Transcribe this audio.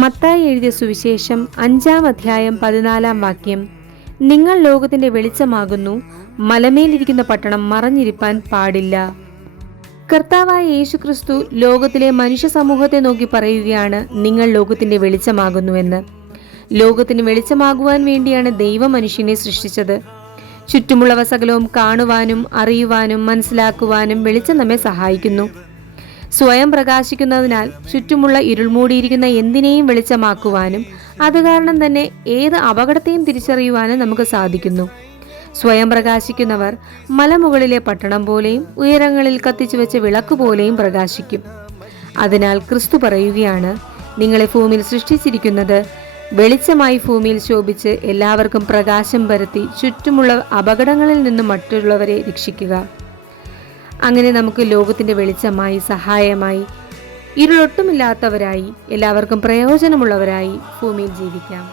മത്തായി എഴുതിയ സുവിശേഷം 5-ാം അധ്യായം 14-ാം വാക്യം. നിങ്ങൾ ലോകത്തിന്റെ വെളിച്ചമാകുന്നു. മലമേലിരിക്കുന്ന പട്ടണം മറഞ്ഞിരിപ്പാൻ പാടില്ല. കർത്താവായ യേശുക്രിസ്തു ലോകത്തിലെ മനുഷ്യ സമൂഹത്തെ നോക്കി പറയുകയാണ്, നിങ്ങൾ ലോകത്തിന്റെ വെളിച്ചമാകുന്നുവെന്ന്. ലോകത്തിന് വെളിച്ചമാകുവാൻ വേണ്ടിയാണ് ദൈവം മനുഷ്യനെ സൃഷ്ടിച്ചത്. ചുറ്റുമുള്ളവ സകലവും കാണുവാനും അറിയുവാനും മനസ്സിലാക്കുവാനും വെളിച്ചം നമ്മെ സഹായിക്കുന്നു. സ്വയം പ്രകാശിക്കുന്നതിനാൽ ചുറ്റുമുള്ള ഇരുൾ മൂടിയിരിക്കുന്ന എന്തിനേയും വെളിച്ചമാക്കുവാനും അത് കാരണം തന്നെ ഏത് അപകടത്തെയും തിരിച്ചറിയുവാനും നമുക്ക് സാധിക്കുന്നു. സ്വയം പ്രകാശിക്കുന്നവർ മലമുകളിലെ പട്ടണം പോലെയും ഉയരങ്ങളിൽ കത്തിച്ചു വെച്ച വിളക്ക് പോലെയും പ്രകാശിക്കും. അതിനാൽ ക്രിസ്തു പറയുകയാണ്, നിങ്ങളെ ഭൂമിയിൽ സൃഷ്ടിച്ചിരിക്കുന്നത് വെളിച്ചമായി ഭൂമിയിൽ ശോഭിച്ച് എല്ലാവർക്കും പ്രകാശം പരത്തി ചുറ്റുമുള്ള അപകടങ്ങളിൽ നിന്നും മറ്റുള്ളവരെ രക്ഷിക്കുക. അങ്ങനെ നമുക്ക് ലോകത്തിന്റെ വെളിച്ചമായി, സഹായമായി, ഇരുളൊട്ടുമില്ലാത്തവരായി, എല്ലാവർക്കും പ്രയോജനമുള്ളവരായി ഭൂമിയിൽ ജീവിക്കാം.